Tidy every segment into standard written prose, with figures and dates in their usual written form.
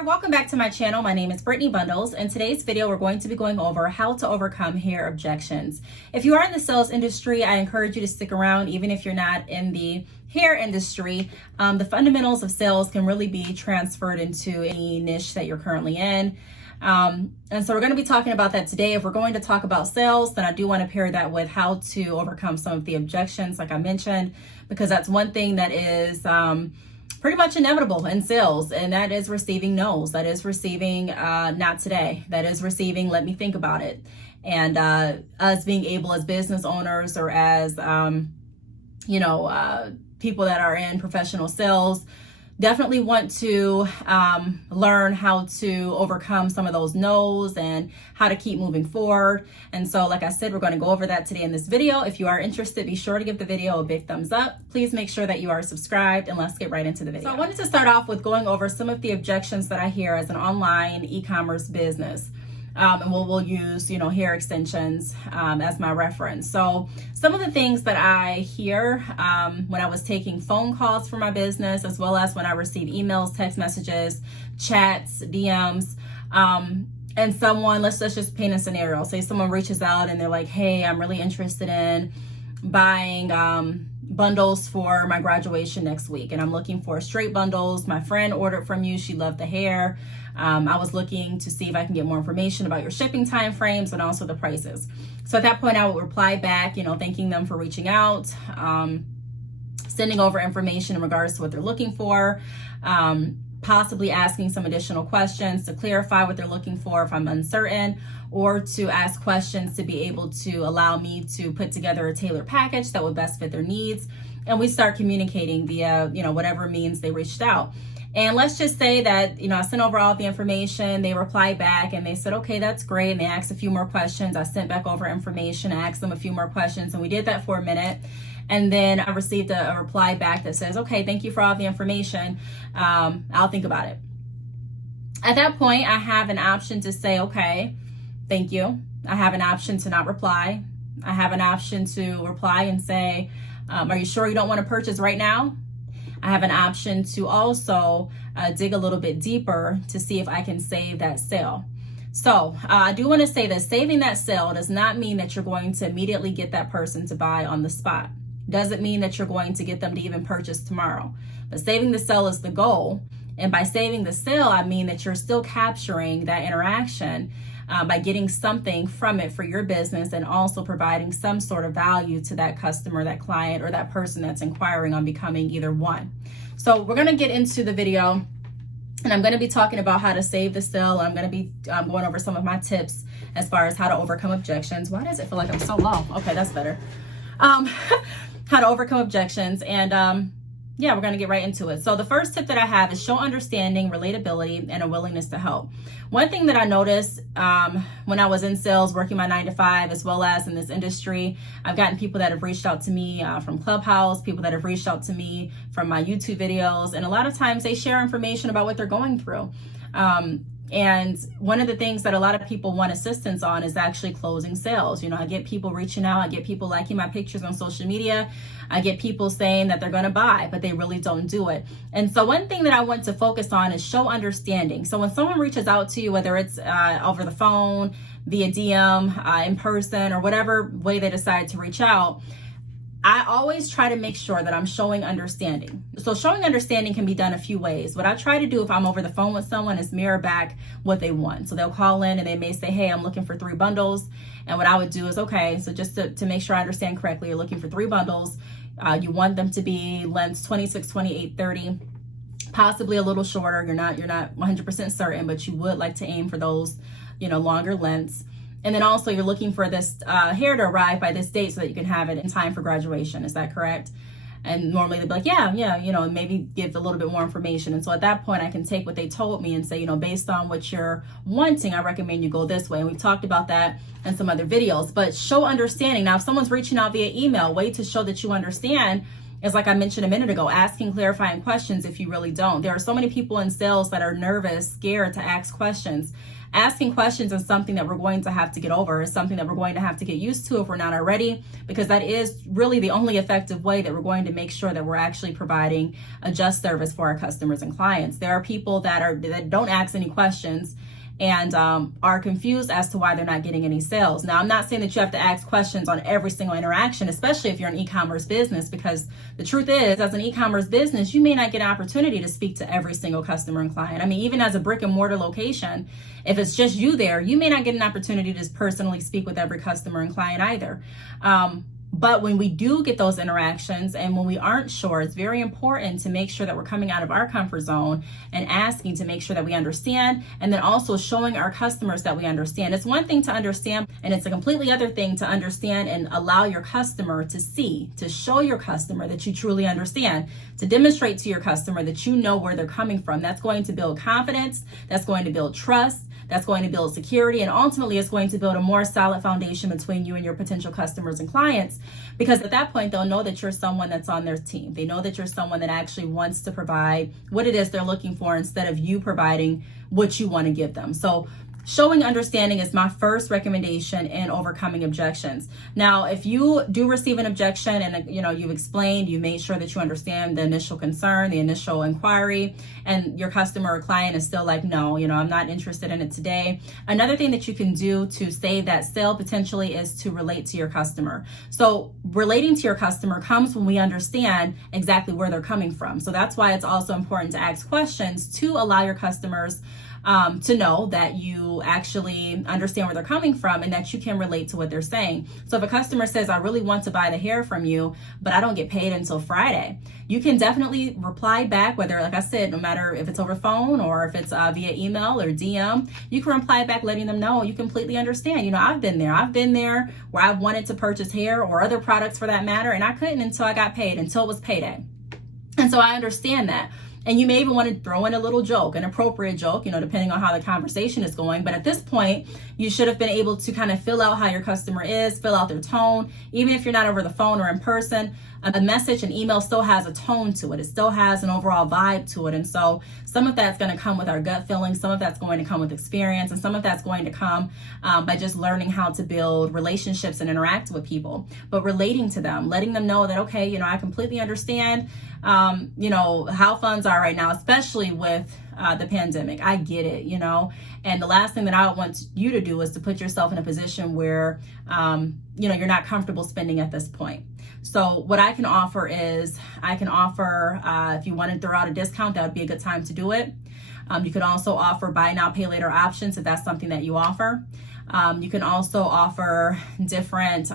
there, welcome back to my channel. My name is Brittney Bundles. In today's video, we're going to be going over how to overcome hair objections. If you are in the sales industry, I encourage you to stick around even if you're not in the hair industry. The fundamentals of sales can really be transferred into any niche that you're currently in. And so we're going to be talking about that today. If we're going to talk about sales, then I do want to pair that with how to overcome some of the objections, like I mentioned, because that's one thing that is pretty much inevitable in sales, and that is receiving no's. That is receiving not today. That is receiving let me think about it. And us being able as business owners or as people that are in professional sales definitely want to learn how to overcome some of those no's and how to keep moving forward. And so, like I said, we're going to go over that today in this video. If you are interested, be sure to give the video a big thumbs up. Please make sure that you are subscribed, and let's get right into the video. So I wanted to start off with going over some of the objections that I hear as an online e-commerce business. And we'll use, hair extensions as my reference. So some of the things that I hear when I was taking phone calls for my business, as well as when I receive emails, text messages, chats, DMs, and someone, let's just paint a scenario. Say someone reaches out and they're like, hey, I'm really interested in buying bundles for my graduation next week, and I'm looking for straight bundles. My friend ordered from you. She loved the hair. I was looking to see if I can get more information about your shipping time frames and also the prices. So at that point, I would reply back, thanking them for reaching out, sending over information in regards to what they're looking for, possibly asking some additional questions to clarify what they're looking for if I'm uncertain, or to ask questions to be able to allow me to put together a tailored package that would best fit their needs. And we start communicating via, whatever means they reached out. And let's just say that, I sent over all the information, they replied back and they said, okay, that's great. And they asked a few more questions. I sent back over information, I asked them a few more questions, and we did that for a minute. And then I received a reply back that says, okay, thank you for all the information. I'll think about it. At that point, I have an option to say, okay, thank you. I have an option to not reply. I have an option to reply and say, are you sure you don't want to purchase right now? I have an option to also dig a little bit deeper to see if I can save that sale. So I do want to say that saving that sale does not mean that you're going to immediately get that person to buy on the spot. Doesn't mean that you're going to get them to even purchase tomorrow. But saving the sale is the goal. And by saving the sale, I mean that you're still capturing that interaction by getting something from it for your business, and also providing some sort of value to that customer, that client, or that person that's inquiring on becoming either one. So we're going to get into the video, and I'm going to be talking about how to save the sale. I'm going to be going over some of my tips as far as how to overcome objections. Why does it feel like I'm so low? Okay, that's better. How to overcome objections, and yeah, we're going to get right into it. So the first tip that I have is show understanding, relatability, and a willingness to help. One thing that I noticed when I was in sales, working my 9-to-5, as well as in this industry, I've gotten people that have reached out to me from Clubhouse, people that have reached out to me from my YouTube videos, and a lot of times they share information about what they're going through. And one of the things that a lot of people want assistance on is actually closing sales. I get people reaching out, I get people liking my pictures on social media, I get people saying that they're going to buy, but they really don't do it. And so one thing that I want to focus on is show understanding. So when someone reaches out to you, whether it's over the phone, via DM, in person, or whatever way they decide to reach out, I always try to make sure that I'm showing understanding. So showing understanding can be done a few ways. What I try to do if I'm over the phone with someone is mirror back what they want. So they'll call in and they may say, hey, I'm looking for 3 bundles. And what I would do is, okay, so just to make sure I understand correctly, you're looking for 3 bundles. You want them to be lengths 26, 28, 30, possibly a little shorter. You're not 100% certain, but you would like to aim for those, longer lengths. And then also you're looking for this hair to arrive by this date so that you can have it in time for graduation. Is that correct? And normally they'd be like, yeah, and maybe give a little bit more information. And so at that point, I can take what they told me and say, based on what you're wanting, I recommend you go this way. And we've talked about that in some other videos, but show understanding. Now, if someone's reaching out via email, way to show that you understand is, like I mentioned a minute ago, asking clarifying questions if you really don't. There are so many people in sales that are nervous, scared to ask questions. Asking questions is something that we're going to have to get over. It's something that we're going to have to get used to if we're not already, because that is really the only effective way that we're going to make sure that we're actually providing a just service for our customers and clients. There are people that don't ask any questions and are confused as to why they're not getting any sales. Now, I'm not saying that you have to ask questions on every single interaction, especially if you're an e-commerce business, because the truth is, as an e-commerce business, you may not get an opportunity to speak to every single customer and client. I mean, even as a brick and mortar location, if it's just you there, you may not get an opportunity to personally speak with every customer and client either. But when we do get those interactions and when we aren't sure, it's very important to make sure that we're coming out of our comfort zone and asking to make sure that we understand, and then also showing our customers that we understand. It's one thing to understand, and it's a completely other thing to understand and allow your customer to see, to show your customer that you truly understand, to demonstrate to your customer that you know where they're coming from. That's going to build confidence, that's going to build trust, that's going to build security, and ultimately it's going to build a more solid foundation between you and your potential customers and clients, because at that point they'll know that you're someone that's on their team. They know that you're someone that actually wants to provide what it is they're looking for instead of you providing what you want to give them. So showing understanding is my first recommendation in overcoming objections. Now, if you do receive an objection and you've explained, you made sure that you understand the initial concern, the initial inquiry, and your customer or client is still like, no, I'm not interested in it today. Another thing that you can do to save that sale potentially is to relate to your customer. So relating to your customer comes when we understand exactly where they're coming from. So that's why it's also important to ask questions to allow your customers to know that you actually understand where they're coming from and that you can relate to what they're saying. So if a customer says, I really want to buy the hair from you, but I don't get paid until Friday, you can definitely reply back, whether, like I said, no matter if it's over phone or if it's via email or DM, you can reply back letting them know you completely understand. I've been there where I wanted to purchase hair or other products for that matter, and I couldn't until I got paid, until it was payday. And so I understand that. And you may even want to throw in a little joke, an appropriate joke, depending on how the conversation is going. But at this point, you should have been able to kind of fill out how your customer is, fill out their tone. Even if you're not over the phone or in person, a message, an email still has a tone to it. It still has an overall vibe to it. And so some of that's going to come with our gut feeling. Some of that's going to come with experience. And some of that's going to come by just learning how to build relationships and interact with people. But relating to them, letting them know that, okay, I completely understand, how funds are right now, especially with the pandemic. I get it, and the last thing that I want you to do is to put yourself in a position where, you're not comfortable spending at this point. So what I can offer is if you want to throw out a discount, that would be a good time to do it. You could also offer buy now, pay later options if that's something that you offer. You can also offer different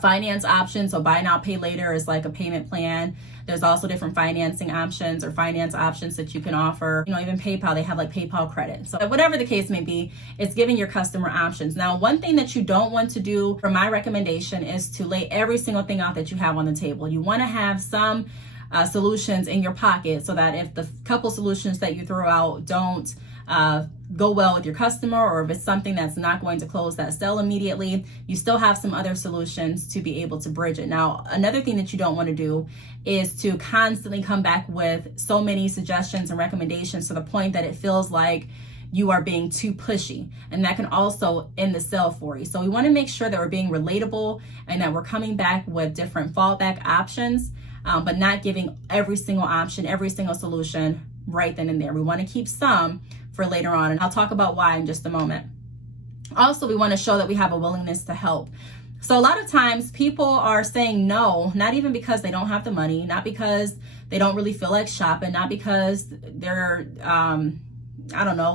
finance options. So buy now, pay later is like a payment plan. There's also different financing options or finance options that you can offer. Even PayPal, they have like PayPal credit. So whatever the case may be, it's giving your customer options. Now, one thing that you don't want to do, for my recommendation, is to lay every single thing out that you have on the table. You want to have some solutions in your pocket so that if the couple solutions that you throw out don't go well with your customer, or if it's something that's not going to close that sale immediately, you still have some other solutions to be able to bridge it. Now, another thing that you don't want to do is to constantly come back with so many suggestions and recommendations to the point that it feels like you are being too pushy, and that can also end the sale for you. So we want to make sure that we're being relatable and that we're coming back with different fallback options, but not giving every single option, every single solution right then and there. We want to keep some for later on, and I'll talk about why in just a moment. Also, we want to show that we have a willingness to help. So a lot of times people are saying no, not even because they don't have the money, not because they don't really feel like shopping, not because they're,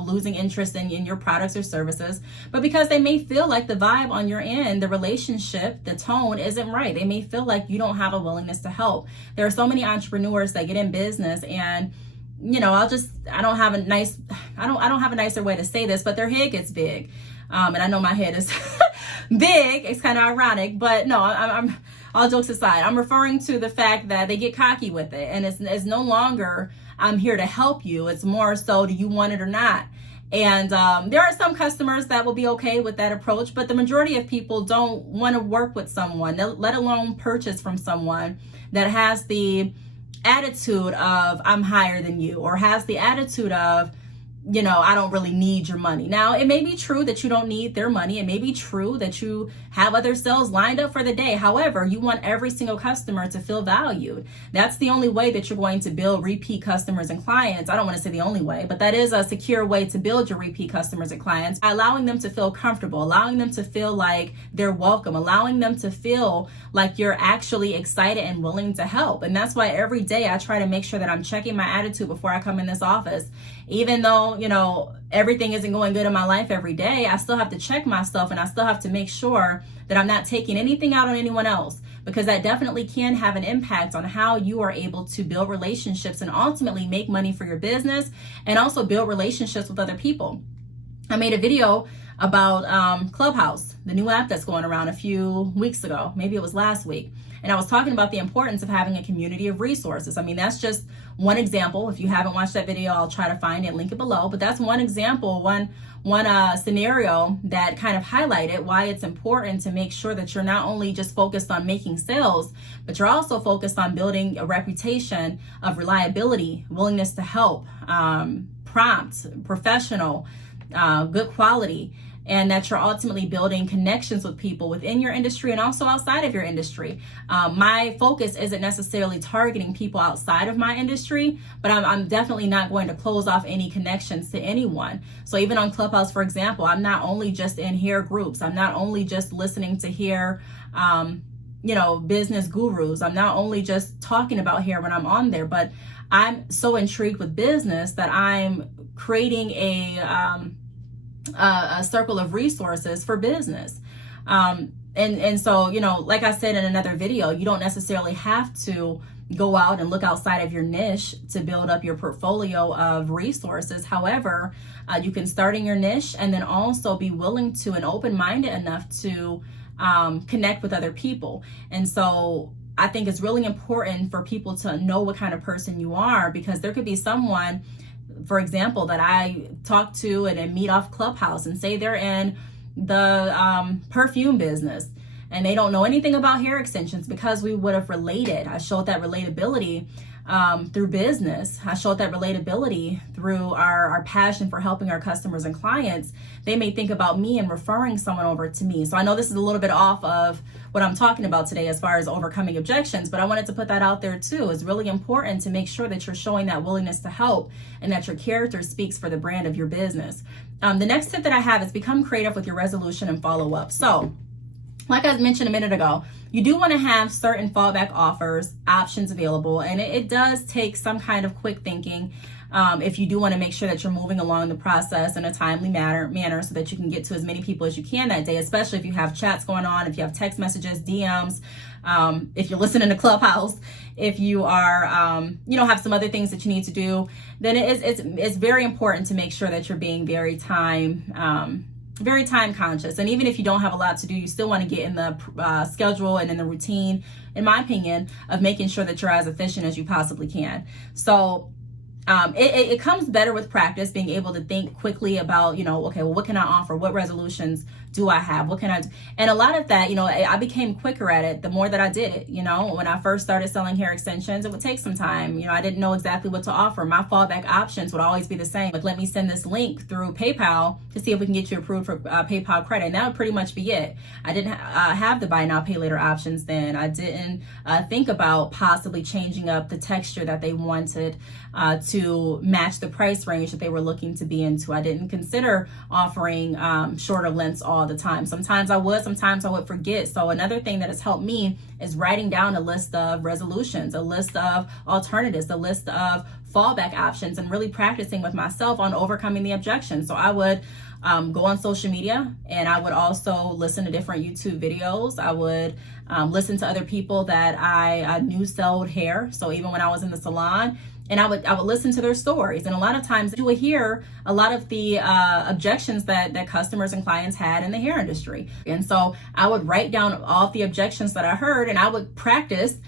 losing interest in your products or services, but because they may feel like the vibe on your end, the relationship, the tone isn't right. They may feel like you don't have a willingness to help. There are so many entrepreneurs that get in business and I don't have a nicer way to say this, but their head gets big. And I know my head is big. It's kind of ironic, but no, I'm all jokes aside, I'm referring to the fact that they get cocky with it. And it's no longer, I'm here to help you. It's more so, do you want it or not? And there are some customers that will be okay with that approach, but the majority of people don't want to work with someone, let alone purchase from someone that has the attitude of I'm higher than you, or has the attitude of, you know, I don't really need your money. Now, it may be true that you don't need their money. It may be true that you have other sales lined up for the day. However, you want every single customer to feel valued. That's the only way that you're going to build repeat customers and clients. I don't want to say the only way, but that is a secure way to build your repeat customers and clients, allowing them to feel comfortable, allowing them to feel like they're welcome, allowing them to feel like you're actually excited and willing to help. And that's why every day I try to make sure that I'm checking my attitude before I come in this office. Even though, you know, everything isn't going good in my life every day, I still have to check myself, and I still have to make sure that I'm not taking anything out on anyone else, because that definitely can have an impact on how you are able to build relationships and ultimately make money for your business, and also build relationships with other people. I made a video about Clubhouse, the new app that's going around a few weeks ago. Maybe it was last week. And I was talking about the importance of having a community of resources. I mean, that's just one example. If you haven't watched that video, I'll try to find it, link it below. But that's one example, one scenario that kind of highlighted why it's important to make sure that you're not only just focused on making sales, but you're also focused on building a reputation of reliability, willingness to help, prompt, professional, good quality, and that you're ultimately building connections with people within your industry and also outside of your industry. My focus isn't necessarily targeting people outside of my industry, but I'm definitely not going to close off any connections to anyone. So even on Clubhouse, for example, I'm not only just in here groups, I'm not only just listening to hear business gurus. I'm not only just talking about here when I'm on there, but I'm so intrigued with business that I'm creating a circle of resources for business. And so, you know, like I said in another video, you don't necessarily have to go out and look outside of your niche to build up your portfolio of resources. However, you can start in your niche and then also be willing to and open-minded enough to connect with other people. And so I think it's really important for people to know what kind of person you are, because there could be someone, for example, that I talk to and meet off Clubhouse, and say they're in the perfume business and they don't know anything about hair extensions, because we would have related. I showed that relatability through business. I showed that relatability through our passion for helping our customers and clients. They may think about me and referring someone over to me. So I know this is a little bit off of what I'm talking about today as far as overcoming objections, but I wanted to put that out there too. It's really important to make sure that you're showing that willingness to help and that your character speaks for the brand of your business. The next tip that I have is become creative with your resolution and follow up. So like I mentioned a minute ago, you do want to have certain fallback offers, options available, and it does take some kind of quick thinking if you do want to make sure that you're moving along the process in a timely manner so that you can get to as many people as you can that day, especially if you have chats going on, if you have text messages, DMs, if you're listening to Clubhouse, if you are, have some other things that you need to do, then it's very important to make sure that you're being very time conscious. And even if you don't have a lot to do, you still want to get in the schedule and in the routine, in my opinion, of making sure that you're as efficient as you possibly can. So it comes better with practice, being able to think quickly about, okay, well, what can I offer? What resolutions do I have? What can I do? And a lot of that, I became quicker at it the more that I did it. When I first started selling hair extensions, it would take some time. I didn't know exactly what to offer. My fallback options would always be the same. Like, let me send this link through PayPal to see if we can get you approved for PayPal credit. And that would pretty much be it. I didn't have the buy now, pay later options then. I didn't think about possibly changing up the texture that they wanted to match the price range that they were looking to be into. I didn't consider offering shorter lengths all the time. Sometimes I would forget. So another thing that has helped me is writing down a list of resolutions, a list of alternatives, a list of fallback options, and really practicing with myself on overcoming the objections. So I would go on social media, and I would also listen to different YouTube videos. I would listen to other people that I knew sold hair. So even when I was in the salon, and I would listen to their stories. And a lot of times you would hear a lot of the objections that customers and clients had in the hair industry. And so I would write down all of the objections that I heard, and I would practice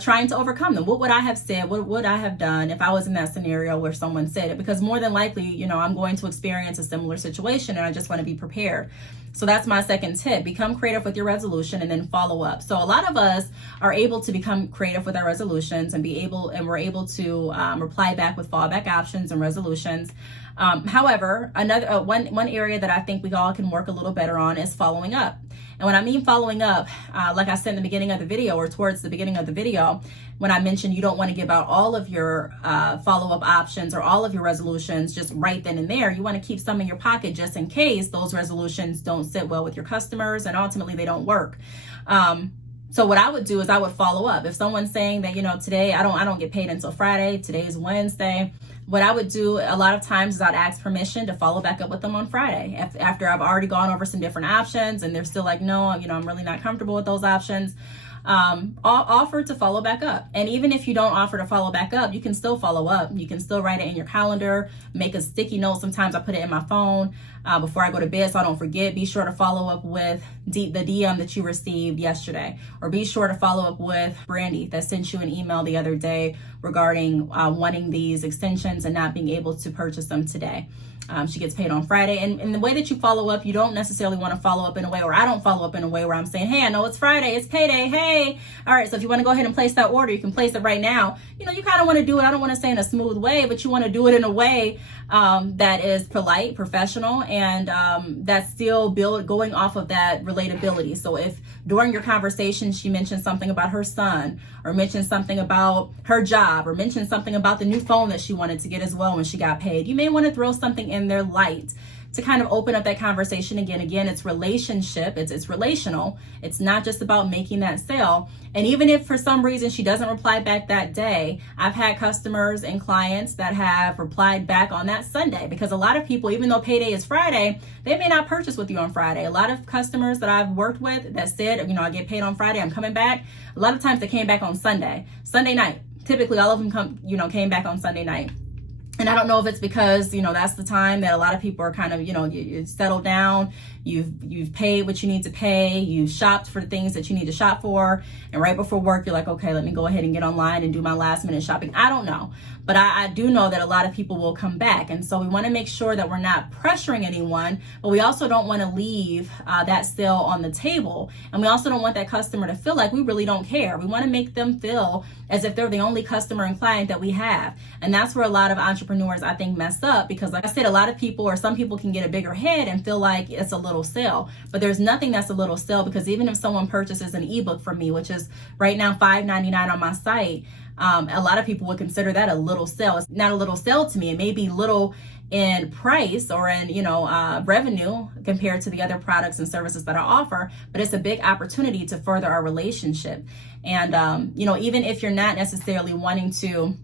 trying to overcome them. What would I have said? What would I have done if I was in that scenario where someone said it? Because more than likely, I'm going to experience a similar situation, and I just want to be prepared. So that's my second tip. Become creative with your resolution and then follow up. So a lot of us are able to become creative with our resolutions and we're able to reply back with fallback options and resolutions. However, another one area that I think we all can work a little better on is following up. And when I mean following up, like I said in the beginning of the video, or towards the beginning of the video, when I mentioned you don't want to give out all of your follow-up options or all of your resolutions just right then and there. You want to keep some in your pocket just in case those resolutions don't sit well with your customers and ultimately they don't work. So what I would do is I would follow up. If someone's saying that, today I don't get paid until Friday, today is Wednesday, what I would do a lot of times is I'd ask permission to follow back up with them on Friday after I've already gone over some different options and they're still like, no, I'm really not comfortable with those options. Offer to follow back up. And even if you don't offer to follow back up, you can still follow up. You can still write it in your calendar, make a sticky note. Sometimes I put it in my phone before I go to bed so I don't forget. Be sure to follow up with the DM that you received yesterday, or be sure to follow up with Brandy that sent you an email the other day regarding wanting these extensions and not being able to purchase them today. She gets paid on Friday. And the way that you follow up, you don't necessarily want to follow up in a way, or I don't follow up in a way where I'm saying, hey, I know it's Friday, it's payday, hey. All right, so if you want to go ahead and place that order, you can place it right now. You kind of want to do it, I don't want to say in a smooth way, but you want to do it in a way that is polite, professional, and that's still going off of that relatability. So if during your conversation she mentioned something about her son, or mentioned something about her job, or mentioned something about the new phone that she wanted to get as well when she got paid, you may want to throw something in there light to kind of open up that conversation again. Again, it's relationship, it's relational. It's not just about making that sale. And even if for some reason she doesn't reply back that day, I've had customers and clients that have replied back on that Sunday, because a lot of people, even though payday is Friday, they may not purchase with you on Friday. A lot of customers that I've worked with that said, I get paid on Friday, I'm coming back. A lot of times they came back on Sunday night. Typically all of them came back on Sunday night. And I don't know if it's because, that's the time that a lot of people are kind of, you settled down, you've paid what you need to pay, you've shopped for the things that you need to shop for, and right before work, you're like, okay, let me go ahead and get online and do my last minute shopping. I don't know, but I do know that a lot of people will come back. And so we want to make sure that we're not pressuring anyone, but we also don't want to leave that sale on the table. And we also don't want that customer to feel like we really don't care. We want to make them feel as if they're the only customer and client that we have. And that's where a lot of entrepreneurs, I think, mess up, because like I said, a lot of people, or some people, can get a bigger head and feel like it's a little sale. But there's nothing that's a little sale, because even if someone purchases an ebook from me, which is right now $5.99 on my site, a lot of people would consider that a little sale. It's not a little sale to me. It may be little in price or in revenue compared to the other products and services that I offer, but it's a big opportunity to further our relationship. And even if you're not necessarily wanting to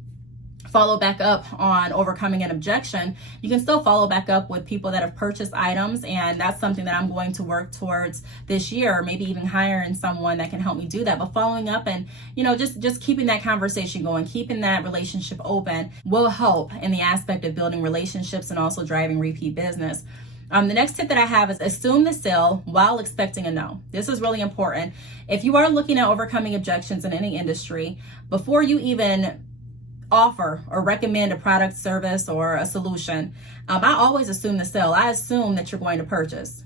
follow back up on overcoming an objection, you can still follow back up with people that have purchased items. And that's something that I'm going to work towards this year, or maybe even hiring someone that can help me do that. But following up and, just keeping that conversation going, keeping that relationship open will help in the aspect of building relationships and also driving repeat business. The next tip that I have is assume the sale while expecting a no. This is really important. If you are looking at overcoming objections in any industry, before you even offer or recommend a product, service, or a solution, I always assume the sale. I assume that you're going to purchase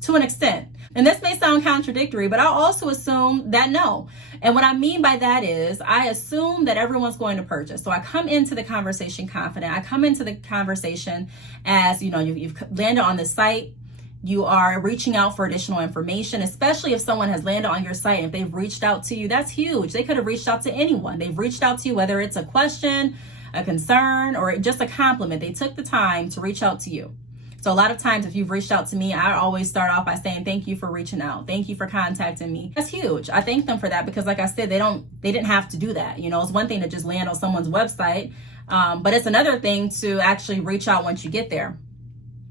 to an extent. And this may sound contradictory, but I also assume that no. And what I mean by that is I assume that everyone's going to purchase. So I come into the conversation confident. I come into the conversation as, you've landed on the site. You are reaching out for additional information, especially if someone has landed on your site and if they've reached out to you. That's huge. They could have reached out to anyone. They've reached out to you, whether it's a question, a concern, or just a compliment. They took the time to reach out to you. So a lot of times if you've reached out to me, I always start off by saying, thank you for reaching out. Thank you for contacting me. That's huge. I thank them for that, because like I said, they didn't have to do that. It's one thing to just land on someone's website, but it's another thing to actually reach out once you get there.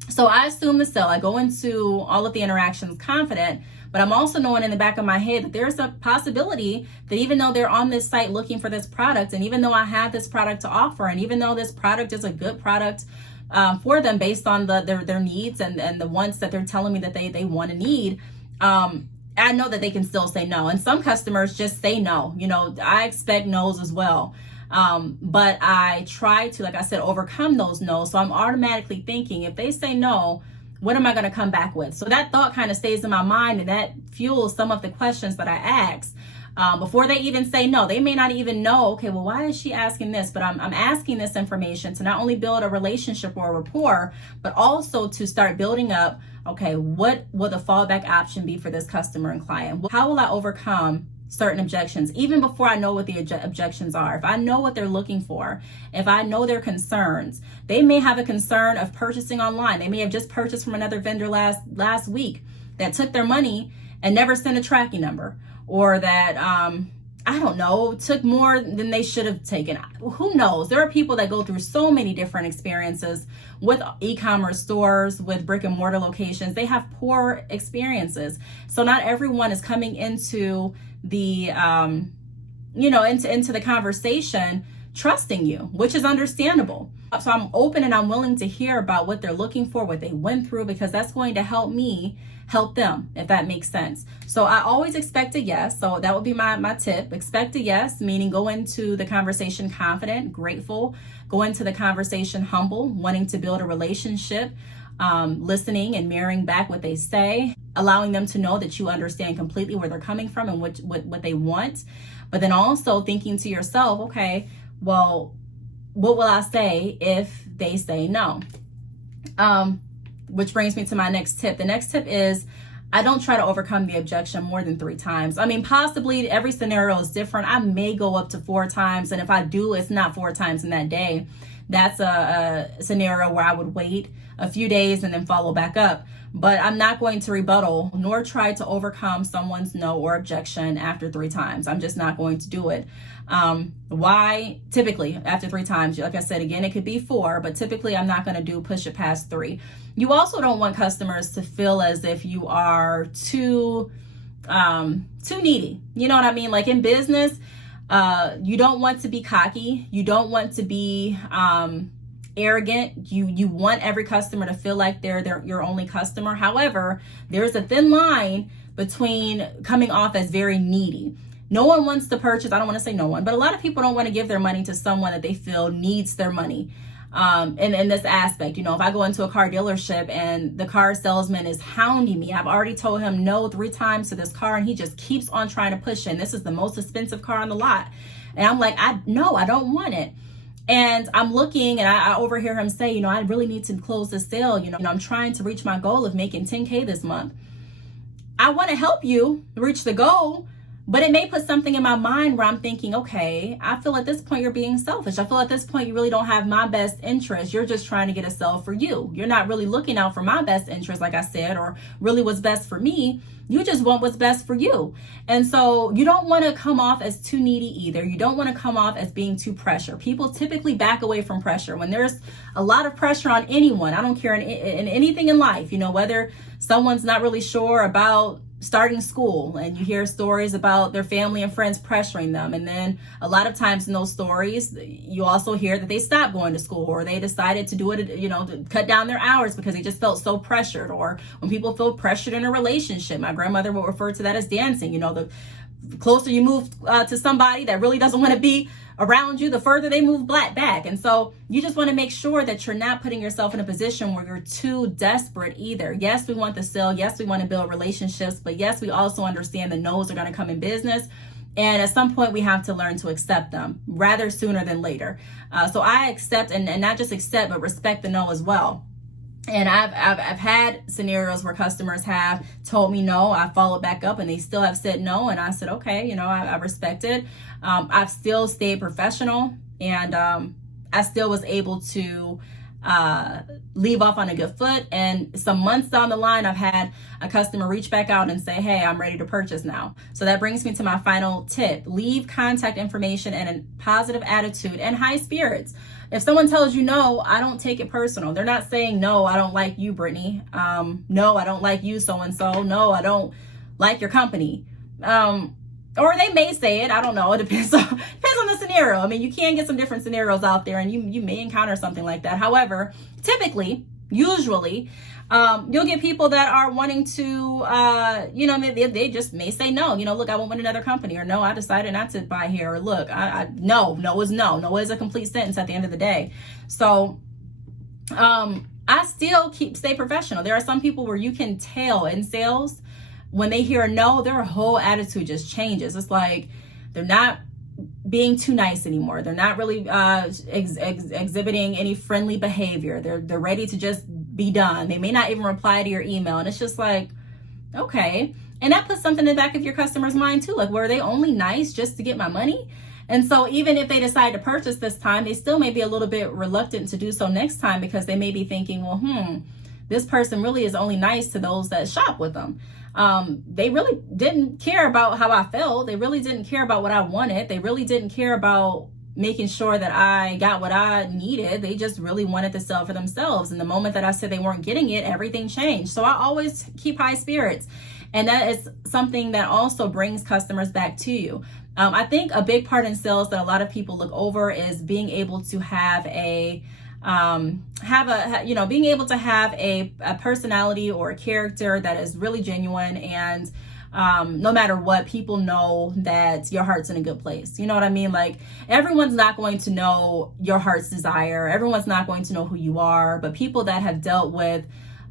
So I assume the sale. I go into all of the interactions confident, but I'm also knowing in the back of my head that there's a possibility that even though they're on this site looking for this product, and even though I have this product to offer, and even though this product is a good product for them based on their needs and the wants that they're telling me that they want to need, I know that they can still say no. And some customers just say no. I expect no's as well. But I try to, like I said, overcome those no's. So I'm automatically thinking, if they say no, what am I going to come back with? So that thought kind of stays in my mind, and that fuels some of the questions that I ask. Before they even say no, they may not even know, okay, well, why is she asking this? But I'm asking this information to not only build a relationship or a rapport, but also to start building up, okay, what will the fallback option be for this customer and client? How will I overcome certain objections, even before I know what the objections are? If I know what they're looking for, if I know their concerns, they may have a concern of purchasing online. They may have just purchased from another vendor last week that took their money and never sent a tracking number, or that, I don't know, took more than they should have taken. Who knows? There are people that go through so many different experiences with e-commerce stores, with brick and mortar locations. They have poor experiences. So not everyone is coming into the, into the conversation trusting you, which is understandable. So I'm open and I'm willing to hear about what they're looking for, what they went through, because that's going to help me help them, if that makes sense. So I always expect a yes. So that would be my tip. Expect a yes, meaning go into the conversation confident, grateful, go into the conversation humble, wanting to build a relationship, listening and mirroring back what they say, allowing them to know that you understand completely where they're coming from and what they want. But then also thinking to yourself, okay, well, what will I say if they say no? Which brings me to my next tip. The next tip is, I don't try to overcome the objection more than 3 times. I mean, possibly every scenario is different. I may go up to 4 times. And if I do, it's not 4 times in that day. That's a scenario where I would wait a few days and then follow back up. But I'm not going to rebuttal nor try to overcome someone's no or objection after 3 times. I'm just not going to do it. Why? Typically, after 3 times, like I said, again, it could be 4, but typically I'm not going to push it past 3. You also don't want customers to feel as if you are too needy. You know what I mean? Like in business, you don't want to be cocky. You don't want to be arrogant. You want every customer to feel like they're your only customer. However, there's a thin line between coming off as very needy. No one wants to purchase. I don't want to say no one, but a lot of people don't want to give their money to someone that they feel needs their money. In this aspect, if I go into a car dealership and the car salesman is hounding me, I've already told him no 3 times to this car, and he just keeps on trying to push it. And this is the most expensive car on the lot. And I'm like, I don't want it. And I'm looking and I overhear him say, I really need to close this sale. I'm trying to reach my goal of making 10K this month. I want to help you reach the goal, but it may put something in my mind where I'm thinking, okay, I feel at this point you're being selfish. I feel at this point you really don't have my best interest. You're just trying to get a sale for you. You're not really looking out for my best interest, like I said, or really what's best for me. You just want what's best for you. And so you don't want to come off as too needy either. You don't want to come off as being too pressure. People typically back away from pressure. When there's a lot of pressure on anyone, I don't care in anything in life, whether someone's not really sure about starting school and you hear stories about their family and friends pressuring them. And then a lot of times in those stories, you also hear that they stopped going to school, or they decided to do it, to cut down their hours because they just felt so pressured. Or when people feel pressured in a relationship, my grandmother would refer to that as dancing. The closer you move to somebody that really doesn't want to be around you, the further they move back. And so you just want to make sure that you're not putting yourself in a position where you're too desperate either. Yes, we want the sale. Yes, we want to build relationships. But yes, we also understand the no's are going to come in business. And at some point we have to learn to accept them rather sooner than later. So I accept and not just accept, but respect the no as well. And I've had scenarios where customers have told me no, I followed back up and they still have said no. And I said, okay, I respect it. I've still stayed professional, and I still was able to leave off on a good foot. And some months down the line, I've had a customer reach back out and say, hey, I'm ready to purchase now. So that brings me to my final tip. Leave contact information and a positive attitude and high spirits. If someone tells you no, I don't take it personal. They're not saying, no, I don't like you, Brittney. No, I don't like you, so-and-so. No, I don't like your company. Or they may say it. I don't know. It depends on the scenario. I mean, you can get some different scenarios out there, and you may encounter something like that. However, typically, usually, you'll get people that are wanting to, they just may say no. Look, I went with another company, or no, I decided not to buy here, or look, no is no. No is a complete sentence at the end of the day. So, I still stay professional. There are some people where you can tell in sales when they hear a no, their whole attitude just changes. It's like they're not being too nice anymore. They're not really exhibiting any friendly behavior. They're ready to just be done. They may not even reply to your email, and it's just like, okay. And that puts something in the back of your customer's mind too. Like, were they only nice just to get my money? And so even if they decide to purchase this time, they still may be a little bit reluctant to do so next time, because they may be thinking, well, this person really is only nice to those that shop with them. They really didn't care about how I felt. They really didn't care about what I wanted. They really didn't care about making sure that I got what I needed. They just really wanted to sell for themselves. And the moment that I said they weren't getting it, everything changed. So I always keep high spirits. And that is something that also brings customers back to you. I think a big part in sales that a lot of people look over is being able to have a personality or a character that is really genuine, and no matter what, people know that your heart's in a good place. You know what I mean? Like, everyone's not going to know your heart's desire. Everyone's not going to know who you are, but people that have dealt with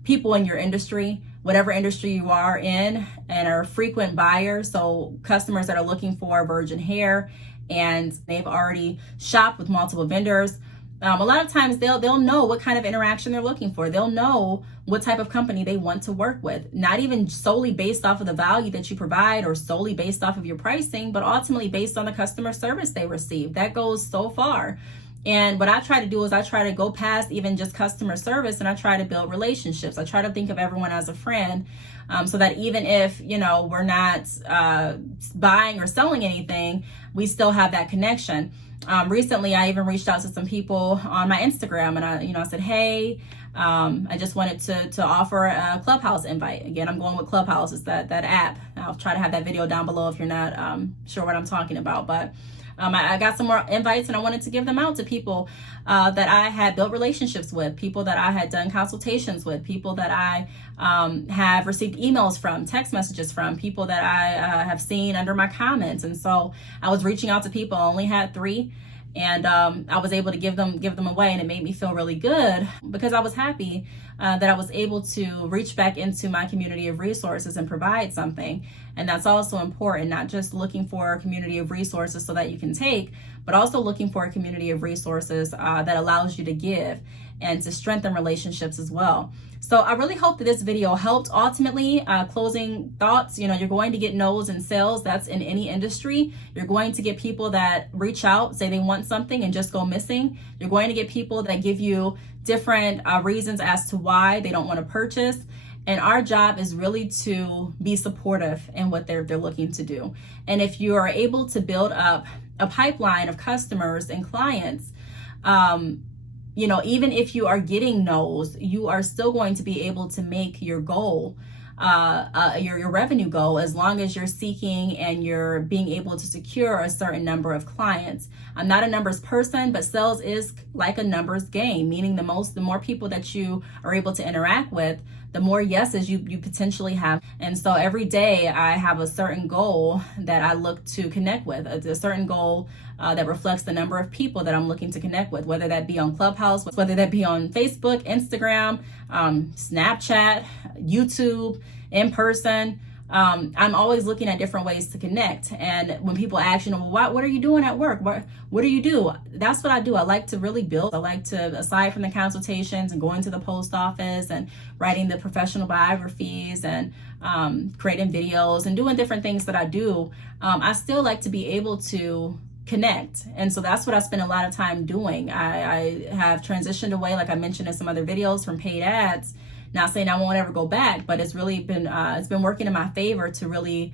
people in your industry, whatever industry you are in, and are frequent buyers, so customers that are looking for virgin hair and they've already shopped with multiple vendors, a lot of times they'll know what kind of interaction they're looking for. They'll know what type of company they want to work with, not even solely based off of the value that you provide or solely based off of your pricing, but ultimately based on the customer service they receive. That goes so far. And what I try to do is I try to go past even just customer service, and I try to build relationships. I try to think of everyone as a friend, so that even if, we're not buying or selling anything, we still have that connection. Recently, I even reached out to some people on my Instagram, and I said, hey, I just wanted to offer a Clubhouse invite. Again, I'm going with Clubhouse. It's that app. I'll try to have that video down below if you're not sure what I'm talking about. But I got some more invites, and I wanted to give them out to people that I had built relationships with, people that I had done consultations with, people that I have received emails from, text messages from, people that I have seen under my comments. And so I was reaching out to people. I only had 3. And I was able to give them away, and it made me feel really good, because I was happy that I was able to reach back into my community of resources and provide something. And that's also important, not just looking for a community of resources so that you can take, but also looking for a community of resources that allows you to give and to strengthen relationships as well. So I really hope that this video helped. Ultimately, closing thoughts, you're going to get no's in sales. That's in any industry. You're going to get people that reach out, say they want something, and just go missing. You're going to get people that give you different reasons as to why they don't want to purchase. And our job is really to be supportive in what they're looking to do. And if you are able to build up a pipeline of customers and clients, even if you are getting no's, you are still going to be able to make your goal, your revenue goal, as long as you're seeking and you're being able to secure a certain number of clients. I'm not a numbers person, but sales is like a numbers game, meaning the more people that you are able to interact with, the more yeses you potentially have. And so every day I have a certain goal that I look to connect with, a certain goal that reflects the number of people that I'm looking to connect with, whether that be on Clubhouse, whether that be on Facebook, Instagram, Snapchat, YouTube, in person. I'm always looking at different ways to connect. And when people ask, what are you doing at work? What do you do? That's what I do. I like to really build. I like to, aside from the consultations and going to the post office and writing the professional biographies and creating videos and doing different things that I do, I still like to be able to connect. And so that's what I spend a lot of time doing. I have transitioned away, like I mentioned in some other videos, from paid ads. Not saying I won't ever go back, but it's really been working in my favor to really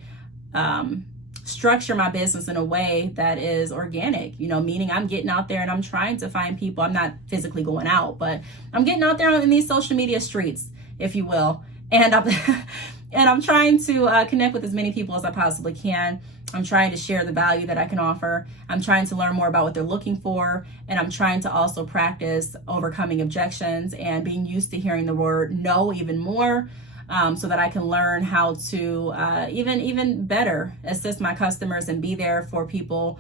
structure my business in a way that is organic, meaning I'm getting out there and I'm trying to find people. I'm not physically going out, but I'm getting out there in these social media streets, if you will. And I'm trying to connect with as many people as I possibly can. I'm trying to share the value that I can offer. I'm trying to learn more about what they're looking for. And I'm trying to also practice overcoming objections and being used to hearing the word no even more, so that I can learn how to even better assist my customers and be there for people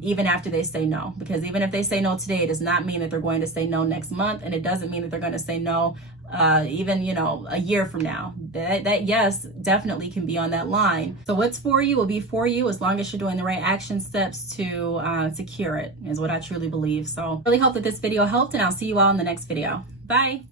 even after they say no. Because even if they say no today, it does not mean that they're going to say no next month, and it doesn't mean that they're going to say no even a year from now. That yes definitely can be on that line. So what's for you will be for you, as long as you're doing the right action steps to cure it, is what I truly believe. So really hope that this video helped, and I'll see you all in the next video. Bye.